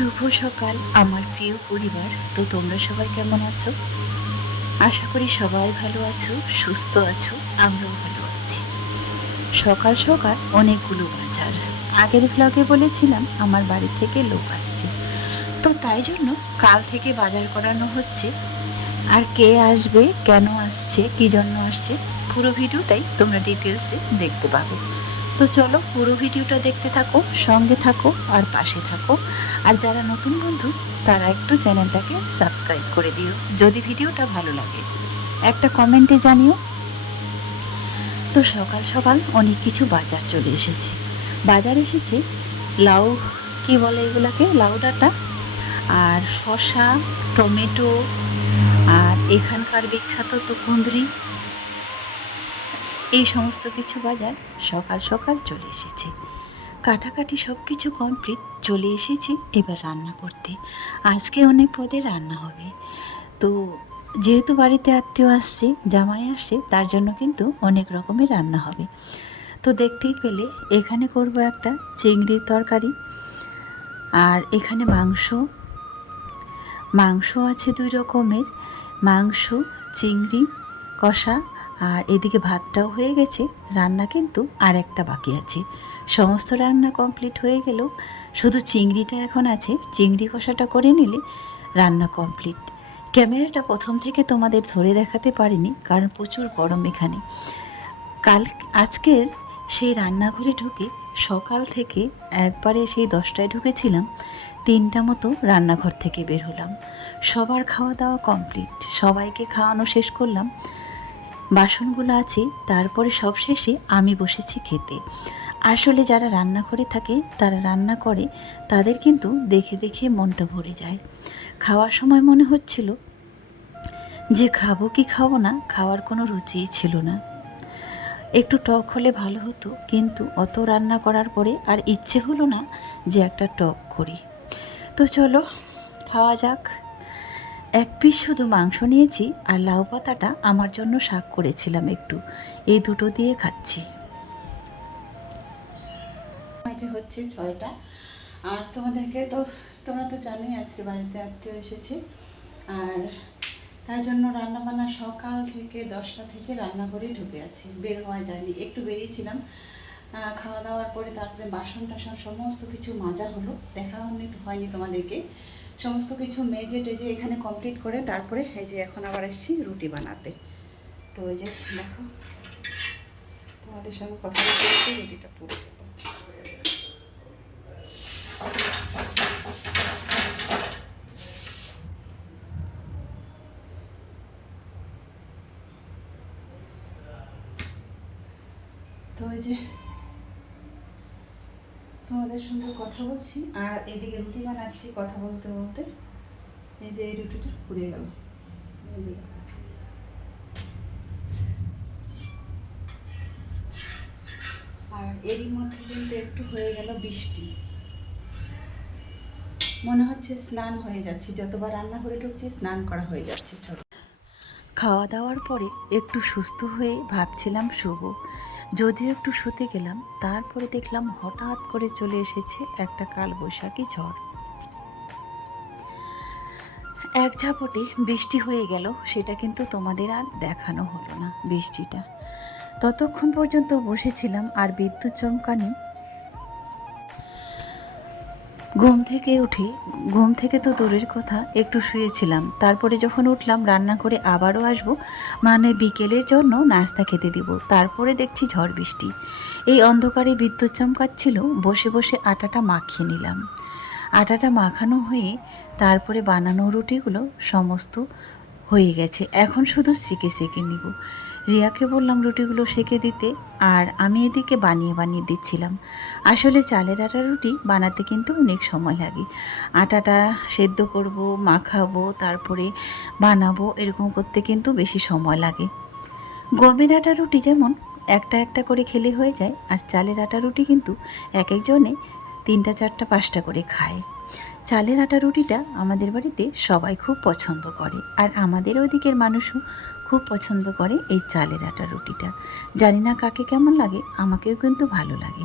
শুভ সকাল, আমার প্রিয় পরিবার। তো তোমরা সবাই কেমন আছো? আশা করি সবাই ভালো আছো, সুস্থ আছো, আমরাও ভালো আছি। সকাল সকাল অনেকগুলো বাজার। আগের ব্লগে বলেছিলাম, আমার বাড়ি থেকে লোক আসছে। তো তাই জন্য কাল থেকে বাজার করানো হচ্ছে। আর কে আসবে, কেন আসছে, কী জন্য আসছে, পুরো ভিডিওটাই তোমরা ডিটেলসে দেখতে পাবে। তো চলো পুরো ভিডিওটা দেখতে থাকো, সঙ্গে থাকো আর পাশে থাকো। আর যারা নতুন বন্ধু, তারা একটু চ্যানেলটাকে সাবস্ক্রাইব করে দিও, যদি ভিডিওটা ভালো লাগে। একটা কমেন্টে জানিও। তো সকাল সকাল অনেক কিছু বাজার চলে এসেছে। বাজার এসেছে লাউ, কি বলে এগুলাকে? লাউ ডাঁটা আর শসা, টমেটো আর এখানকার বিখ্যাত তো কুঁদরি। এই সমস্ত কিছু বাজার সকাল সকাল চলে এসেছে। কাটাকাটি সব কিছু কমপ্লিট চলে এসেছি এবার রান্না করতে। আজকে অনেক পদে রান্না হবে। তো যেহেতু বাড়িতে আত্মীয় আসছে, জামাই আসছে, তার জন্য কিন্তু অনেক রকমের রান্না হবে। তো দেখতেই পেলে, এখানে করব একটা চিংড়ির তরকারি আর এখানে মাংস। মাংস আছে দুই রকমের। মাংস, চিংড়ি, কষা আর এদিকে ভাতটাও হয়ে গেছে, রান্না কিন্তু আর একটা বাকি আছে। সমস্ত রান্না কমপ্লিট হয়ে গেল। শুধু চিংড়িটা এখন আছে, চিংড়ি কষাটা করে নিলে রান্না কমপ্লিট। ক্যামেরাটা প্রথম থেকে তোমাদের ধরে দেখাতে পারিনি, কারণ প্রচুর গরম এখানে। কাল, আজকের সেই রান্নাঘরে ঢুকে সকাল থেকে একবারে সেই দশটায় ঢুকেছিলাম, তিনটা মতো রান্নাঘর থেকে বের হলাম। সবার খাওয়া দাওয়া কমপ্লিট, সবাইকে খাওয়ানো শেষ করলাম। বাসনগুলো আছে, তারপরে সবশেষে আমি বসেছি খেতে। আসলে যারা রান্না করে থাকে, তারা রান্না করে, তাদের কিন্তু দেখে দেখে মনটা ভরে যায়। খাওয়ার সময় মনে হচ্ছিল যে খাব কি খাব না, খাওয়ার কোনো রুচিই ছিল না। একটু টক হলে ভালো হতো, কিন্তু অত রান্না করার পরে আর ইচ্ছে হলো না যে একটা টক করি। তো চলো, খাওয়া যাক। এক পিস শুধু মাংস নিয়েছি আর লাউ পাতাটা আমার জন্য শাক করেছিলাম একটু। এই দুটো দিয়ে খাচ্ছি। হচ্ছে ছয়টা। আর তোমাদেরকে তো, তোমরা তো জানোই আজকে বাড়িতে আত্মীয় এসেছে। আর তার জন্য রান্না বান্না সকাল থেকে দশটা থেকে রান্না করে ঢুকে আছি। বের হওয়া যায়নি, একটু বেরিয়েছিলাম। খাওয়া দাওয়ার পরে তারপরে বাসন টাসন সমস্ত কিছু মাজা হলো। দেখা হয়নি হয়নি তোমাদেরকে। সমস্ত কিছু মেজে টেজে এখানে কমপ্লিট করে তারপরে এই যে এখন আবার এসেছি রুটি বানাতে। তো ওই যে দেখো, তোমাদের সঙ্গে কথা বলতে রুটিটা পুরো তো ওই যে তোমাদের সঙ্গে কথা বলছি, আর এদিকে রুটি বানাচ্ছি কথা বলতে বলতে। এই যে এই রুটিটা পুড়ে গেল। আর এরই মধ্যে কিন্তু একটু হয়ে গেল বৃষ্টি। মনে হচ্ছে স্নান হয়ে যাচ্ছে। যতবার রান্না করে ঢুকছি, স্নান করা হয়ে যাচ্ছে। চলো। খাওয়া দাওয়ার পরে একটু সুস্থ হয়ে ভাবছিলাম শুভ যদিও একটু শুতে গেলাম, তারপরে দেখলাম হঠাৎ করে চলে এসেছে একটা কালবৈশাখী ঝড়। এক ঝাপটে বৃষ্টি হয়ে গেল, সেটা কিন্তু তোমাদের আর দেখানো হলো না বৃষ্টিটা। ততক্ষণ পর্যন্ত বসেছিলাম আর বিদ্যুৎ চমকানি ঘুম থেকে উঠি, ঘুম থেকে তো দূরের কথা, একটু শুয়েছিলাম। তারপরে যখন উঠলাম, রান্না করে আবারও আসব মানে বিকেলের জন্য নাস্তা খেতে দিব। তারপরে দেখছি ঝড় বৃষ্টি। এই অন্ধকারে বিদ্যুৎ চমকাচ্ছিল, বসে বসে আটাটা মাখিয়ে নিলাম। আটাটা মাখানো হয়ে তারপরে বানানো রুটিগুলো, সমস্ত হয়ে গেছে। এখন শুধু সেকে সেকে নিব। রিয়াকে বললাম রুটিগুলো সেকে দিতে আর আমি এদিকে বানিয়ে বানিয়ে দিচ্ছিলাম। আসলে চালের আটা রুটি বানাতে কিন্তু অনেক সময় লাগে। আটাটা সেদ্ধ করব, মাখাবো, তারপরে বানাবো, এরকম করতে কিন্তু বেশি সময় লাগে। গমের আটা রুটি যেমন একটা একটা করে খেলে হয়ে যায়, আর চালের আটা রুটি কিন্তু এক একজনে তিনটা, চারটা, পাঁচটা করে খায়। চালের আটা রুটিটা আমাদের বাড়িতে সবাই খুব পছন্দ করে। আর আমাদের ওদিকের মানুষও খুব পছন্দ করে এই চালের আটা রুটিটা। জানি না কাকে কেমন লাগে, আমাকেও কিন্তু ভালো লাগে।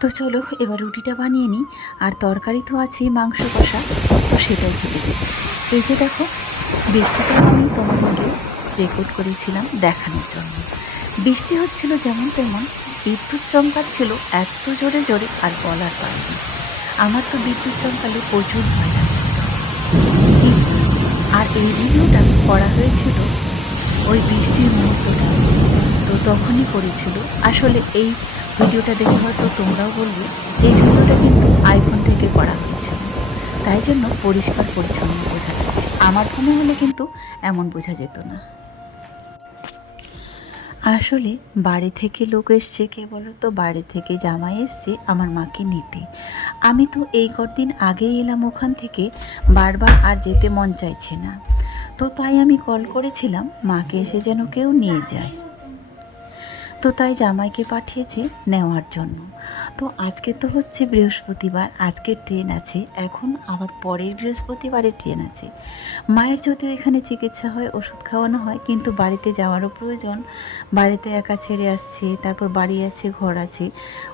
তো চলো, এবার রুটিটা বানিয়ে নিই। আর তরকারি তো আছেই মাংস কষা, তো সেটাই খেতে দিই এই যে দেখো বৃষ্টিটা আমি তোমাদেরকে রেকর্ড করেছিলাম দেখানোর জন্য। বৃষ্টি হচ্ছিল যেমন তেমন, বিদ্যুৎ চমকাচ্ছিল এত জোরে জোরে আর বলার পায়নি। আমার তো বিদ্যুৎ চমকালে প্রচুর ভয় লাগে। আর এই ভিডিওটা করা হয়েছিল ওই বৃষ্টির মুহূর্তটা। তো তখনই করেছিল। আসলে এই ভিডিওটা দেখে হয়তো তোমরাও বলবে, এই ভিডিওটা কিন্তু আইফোন থেকে করা হয়েছে। তাই জন্য পরিষ্কার পরিচ্ছন্ন বোঝা যাচ্ছে। আমার ফোনে হলে কিন্তু এমন বোঝা যেত না। আসলে বাড়ি থেকে লোক এসছে কে বলো তো বাড়ি থেকে জামাই এসছে, আমার মাকে নিতে। আমি তো এই কদিন আগেই এলাম ওখান থেকে, বারবার আর যেতে মন চাইছে না। তো তাই আমি কল করেছিলাম, মাকে এসে যেন কেউ নিয়ে যায়। তো তাই জামাইকে পাঠিয়েছে নেওয়ার জন্য। তো আজকে তো হচ্ছে বৃহস্পতিবার, আজকে ট্রেন আছে, এখন আবার পরের বৃহস্পতিবারে ট্রেন আছে। মায়ের যদিও এখানে চিকিৎসা হয়, ওষুধ খাওয়ানো হয়, কিন্তু বাড়িতে যাওয়ারও প্রয়োজন। বাড়িতে একা ছেড়ে আসছে, তারপর বাড়ি আছে, ঘর আছে।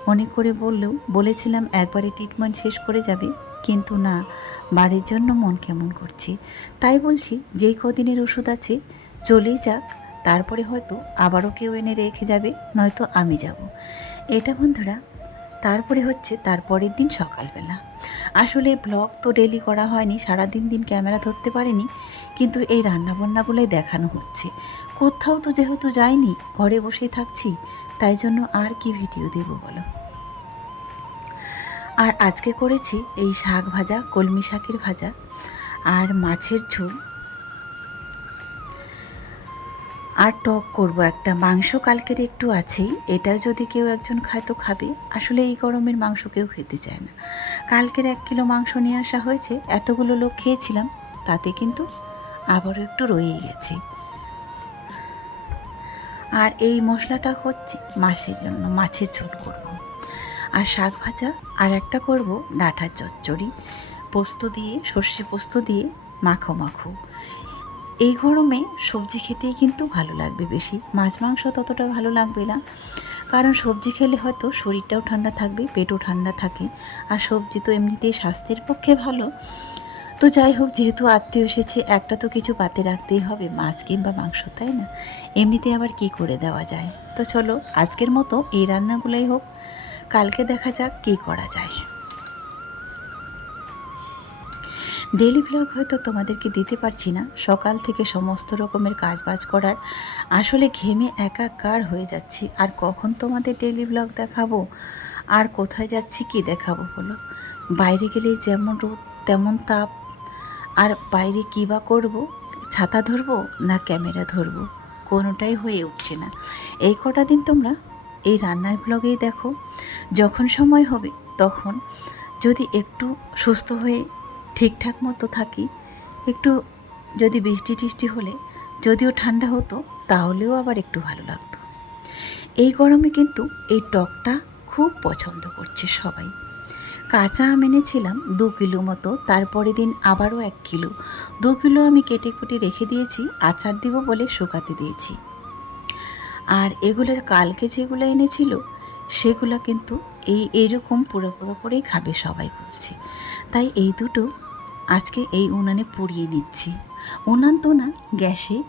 অনেক করে বললেও, বলেছিলাম একবারে ট্রিটমেন্ট শেষ করে যাবে, কিন্তু না, বাড়ির জন্য মন কেমন করছে। তাই বলছি, যেই কদিনের ওষুধ আছে, চলেই যাক। তারপরে হয়তো আবারও কেউ এনে রেখে যাবে, নয়তো আমি যাব। এটা বন্ধুরা, তারপরে হচ্ছে তারপরের দিন সকালবেলা। আসলে ব্লগ তো ডেলি করা হয়নি, সারাদিন দিন ক্যামেরা ধরতে পারিনি, কিন্তু এই রান্নাবান্নাগুলোই দেখানো হচ্ছে। কোথাও তো যেহেতু যাইনি, ঘরে বসেই থাকছি, তাই জন্য আর কি ভিডিও দেব বলো? আর আজকে করেছি এই শাক ভাজা, কলমি শাকের ভাজা, আর মাছের ঝোল। আর টক করব একটা। মাংস কালকের একটু আছেই, এটাও যদি কেউ একজন খায় তো খাবে। আসলে এই গরমের মাংস কেউ খেতে চায় না। কালকের এক কিলো মাংস নিয়ে আসা হয়েছে, এতগুলো লোক খেয়েছিলাম, তাতে কিন্তু আবারও একটু রয়েই গেছে। আর এই মশলাটা হচ্ছে মাছের জন্য, মাছের ঝোল করব। আর শাক ভাজা, আর একটা করব ডাঁটার চচ্চড়ি, পোস্ত দিয়ে, সর্ষে পোস্ত দিয়ে মাখো মাখো। এই গরমে সবজি খেতেই কিন্তু ভালো লাগবে বেশি। মাছ, মাংস ততটা ভালো লাগবে না। কারণ সবজি খেলে হয়তো শরীরটাও ঠান্ডা থাকবে, পেটও ঠান্ডা থাকে। আর সবজি তো এমনিতেই স্বাস্থ্যের পক্ষে ভালো। তো যাই হোক, যেহেতু আত্মীয় এসেছে, একটা তো কিছু পাতে রাখতেই হবে, মাছ কিংবা মাংস, তাই না? এমনিতে আবার কি করে দেওয়া যায়? তো চলো, আজকের মতো এই রান্নাগুলোই হোক। কালকে দেখা যাক কী করা যায়। ডেলি ব্লগ হয়তো তোমাদেরকে দিতে পারছি না। সকাল থেকে সমস্ত রকমের কাজ বাজ করার আসলে ঘেমে একাকার হয়ে যাচ্ছি। আর কখন তোমাদের ডেলি ব্লগ দেখাবো? আর কোথায় যাচ্ছি, কি দেখাবো বলো? বাইরে গেলে যেমন রোদ, তেমন তাপ। আর বাইরে কী বা করব? ছাতা ধরবো না ক্যামেরা ধরবো? কোনোটাই হয়ে উঠছে না। এই কটা দিন তোমরা এই রান্নার ব্লগেই দেখো। যখন সময় হবে তখন যদি একটু সুস্থ হয়ে ঠিকঠাক মতো থাকি, একটু যদি বৃষ্টি টিষ্টি হলে, যদিও ঠান্ডা হতো, তাহলেও আবার একটু ভালো লাগতো। এই গরমে কিন্তু এই টকটা খুব পছন্দ করছে সবাই। কাঁচা আম এনেছিলাম দু কিলো মতো তারপরে দিন আবারও এক কিলো। দু কিলো আমি কেটে কুটে রেখে দিয়েছি, আচার দিব বলে শুকাতে দিয়েছি। আর এগুলো কালকে যেগুলো এনেছিল, সেগুলো কিন্তু এই, এইরকম পুরো পুরো করেই খাবে সবাই বলছে। তাই এই দুটো আজকে এই উনানে পুড়িয়ে নিচ্ছি। উনান তো না গ্যাসে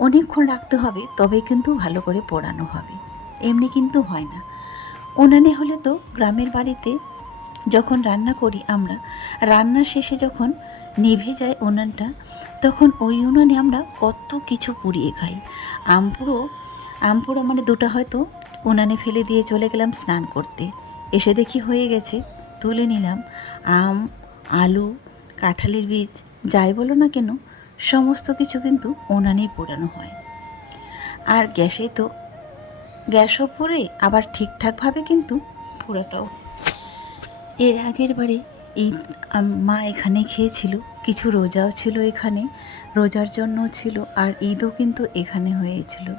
অনেকক্ষণ রাখতে হবে তবে কিন্তু ভালো করে পোড়ানো হবে। এমনি কিন্তু হয় না। উনানে হলে তো গ্রামের বাড়িতে যখন রান্না করি আমরা, রান্না শেষে যখন নিভে যায় উনানটা, তখন ওই উনানে আমরা কত কিছু পুড়িয়ে খাই। আমপুরো আমপুরো মানে দুটো হয়তো উনানে ফেলে দিয়ে চলে গেলাম স্নান করতে। এসে দেখি হয়ে গেছে। তুলে নিলাম, আম, আলু, কাঁঠালের বীজ, যাই বলো না কেন, সমস্ত কিছু কিন্তু উনানেই পোড়ানো হয়। আর গ্যাসে তো, গ্যাসও পরে আবার ঠিকঠাকভাবে কিন্তু পোড়াটাও। এর আগের বারে ঈদ মা এখানে খেয়েছিল, কিছু রোজাও ছিল এখানে, রোজার জন্য ছিল, আর ঈদও কিন্তু এখানে হয়েছিল।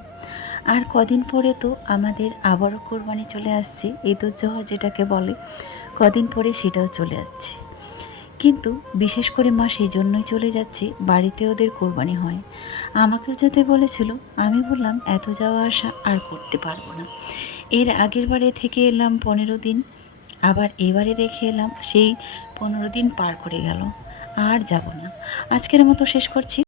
আর কদিন পরে তো আমাদের আবারও কোরবানি চলে আসছে ঈদুজ্জোহা যেটাকে বলে, কদিন পরে সেটাও চলে আসছে। কিন্তু বিশেষ করে মা সেই জন্যই চলে যাচ্ছে, বাড়িতে ওদের কোরবানি হয়। আমাকেও যেতে বলেছিল, আমি বললাম, এত যাওয়া আসা আর করতে পারব না। এর আগের বারে থেকে এলাম পনেরো দিন, আবার এবারে রেখে এলাম, সেই পনেরো দিন পার করে গেল, আর যাব না। আজকের মতো শেষ করছি।